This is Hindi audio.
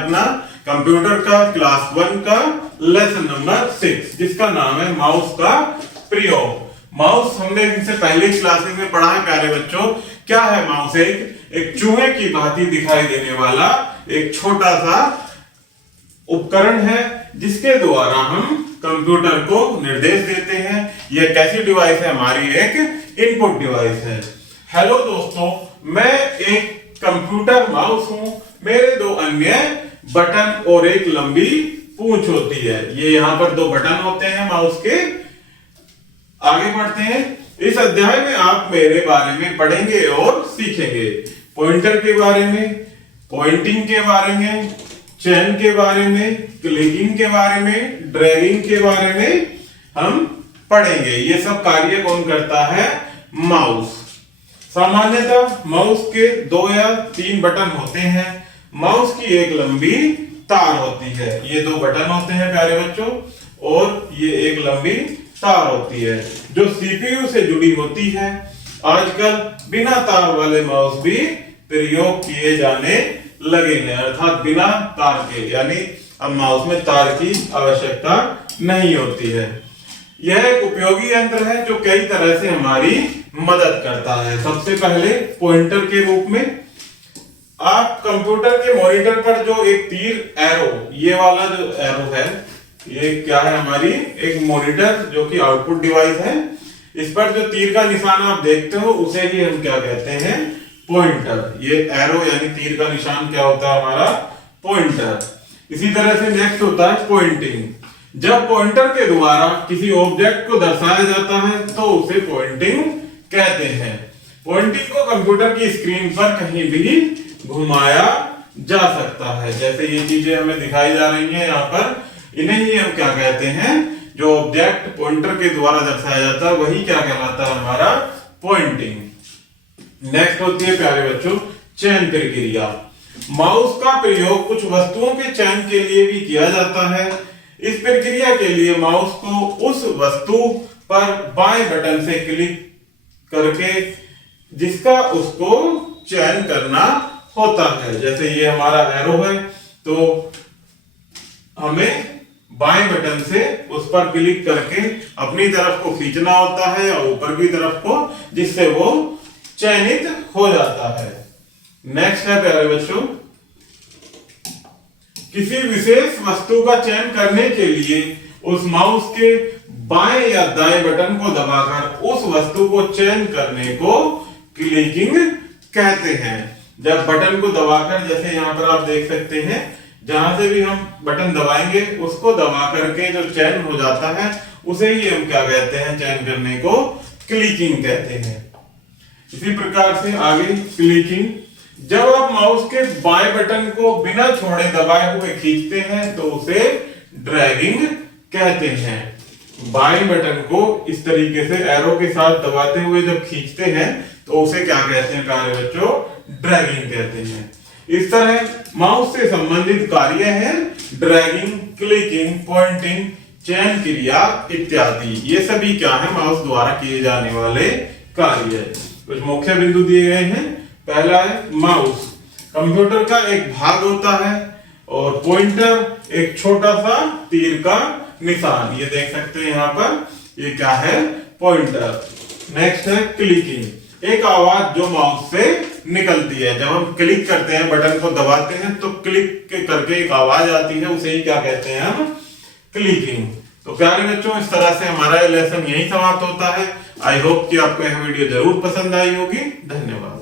अपना कंप्यूटर का क्लास 1 का लेसन नंबर 6 जिसका नाम है माउस का प्रयोग। माउस हमने इनसे पहले क्लासेस में पढ़ा है प्यारे बच्चों। क्या है माउस? एक चूहे की भांति दिखाई देने वाला एक छोटा सा उपकरण है जिसके द्वारा हम कंप्यूटर को निर्देश देते हैं। यह कैसी डिवाइस है? हमारी एक इनपुट डिवाइस है। हेलो दोस्तों, मैं एक कंप्यूटर माउस हूं। मेरे दो अन्य बटन और एक लंबी पूंछ होती है। ये यहाँ पर दो बटन होते हैं माउस के। आगे बढ़ते हैं। इस अध्याय में आप मेरे बारे में पढ़ेंगे और सीखेंगे। पॉइंटर के बारे में, पॉइंटिंग के बारे में, चेन के बारे में, क्लिकिंग के बारे में, ड्रैगिंग के बारे में हम पढ़ेंगे। ये सब कार्य कौन करता है? माउस। सामान्यतः माउस के 2 या 3 बटन होते हैं। माउस की एक लंबी तार होती है। ये 2 बटन होते हैं प्यारे बच्चों, और ये एक लंबी तार होती है जो सीपीयू से जुड़ी होती है। आजकल बिना तार वाले माउस भी प्रयोग किए जाने लगे हैं, अर्थात बिना तार के, यानी अब माउस में तार की आवश्यकता नहीं होती है। यह एक उपयोगी यंत्र है जो कई तरह से हमारी मदद करता है। सबसे पहले पॉइंटर के रूप में आप कंप्यूटर के मॉनिटर पर जो एक तीर एरो, ये वाला जो एरो है, ये क्या है? हमारी एक मॉनिटर जो कि आउटपुट डिवाइस है। इस पर जो तीर का निशान आप देखते हो उसे ही हम क्या कहते हैं? पॉइंटर। ये एरो यानी तीर का निशान क्या होता है? हमारा पॉइंटर। इसी तरह से नेक्स्ट होता है पॉइंटिंग। जब पॉइंटर के द्वारा किसी ऑब्जेक्ट को दर्शाया जाता है तो उसे पॉइंटिंग कहते हैं। पॉइंटिंग को कंप्यूटर की स्क्रीन पर कहीं भी घुमाया जा सकता है। जैसे ये चीजें हमें दिखाई जा रही हैं यहाँ पर, इन्हें ही हम क्या कहते हैं? जो ऑब्जेक्ट पॉइंटर के द्वारा दर्शाया जाता है वही क्या कहलाता है? हमारा पॉइंटिंग। नेक्स्ट होती है प्यारे बच्चों चयन प्रक्रिया। माउस का प्रयोग कुछ वस्तुओं के चयन के लिए भी किया जाता है। इस प्रक्रिया के लिए माउस को उस वस्तु पर बाएं बटन से क्लिक करके जिसका उसको चयन करना होता है। जैसे ये हमारा एरो है तो हमें बाएं बटन से उस पर क्लिक करके अपनी तरफ को खींचना होता है या ऊपर की तरफ को, जिससे वो चयनित हो जाता है। नेक्स्ट है प्यारे बच्चों, किसी विशेष वस्तु का चयन करने के लिए उस माउस के बाएं या दाएं बटन को दबाकर उस वस्तु को चयन करने को क्लिकिंग कहते हैं। जब बटन को दबाकर, जैसे यहाँ पर आप देख सकते हैं, जहां से भी हम बटन दबाएंगे उसको दबा करके जो चयन हो जाता है उसे ही हम क्या कहते हैं? चयन करने को क्लिकिंग कहते हैं। इसी प्रकार से आगे क्लिकिंग। जब आप माउस के बाएं बटन को बिना छोड़े दबाए हुए खींचते हैं तो उसे ड्रैगिंग कहते हैं। बाएं बटन को इस तरीके से एरो के साथ दबाते हुए जब खींचते हैं तो उसे क्या कहते हैं प्यारे बच्चों? ड्रैगिंग कहते हैं। इस तरह माउस से संबंधित कार्य हैं ड्रैगिंग, क्लिकिंग, पॉइंटिंग, चयन क्रिया इत्यादि। ये सभी क्या है? माउस द्वारा किए जाने वाले कार्य। कुछ मुख्य बिंदु दिए गए हैं। पहला है माउस कंप्यूटर का एक भाग होता है और पॉइंटर एक छोटा सा तीर का निशान। ये देख सकते हैं यहाँ पर, ये क्या है? पॉइंटर। नेक्स्ट है क्लिकिंग, एक आवाज जो माउस से निकलती है। जब हम क्लिक करते हैं, बटन को दबाते हैं तो क्लिक करके एक आवाज आती है, उसे ही क्या कहते हैं हम? क्लिकिंग। तो प्यारे बच्चों, इस तरह से हमारा लेसन यही समाप्त होता है। आई होप कि आपको यह वीडियो जरूर पसंद आई होगी। धन्यवाद।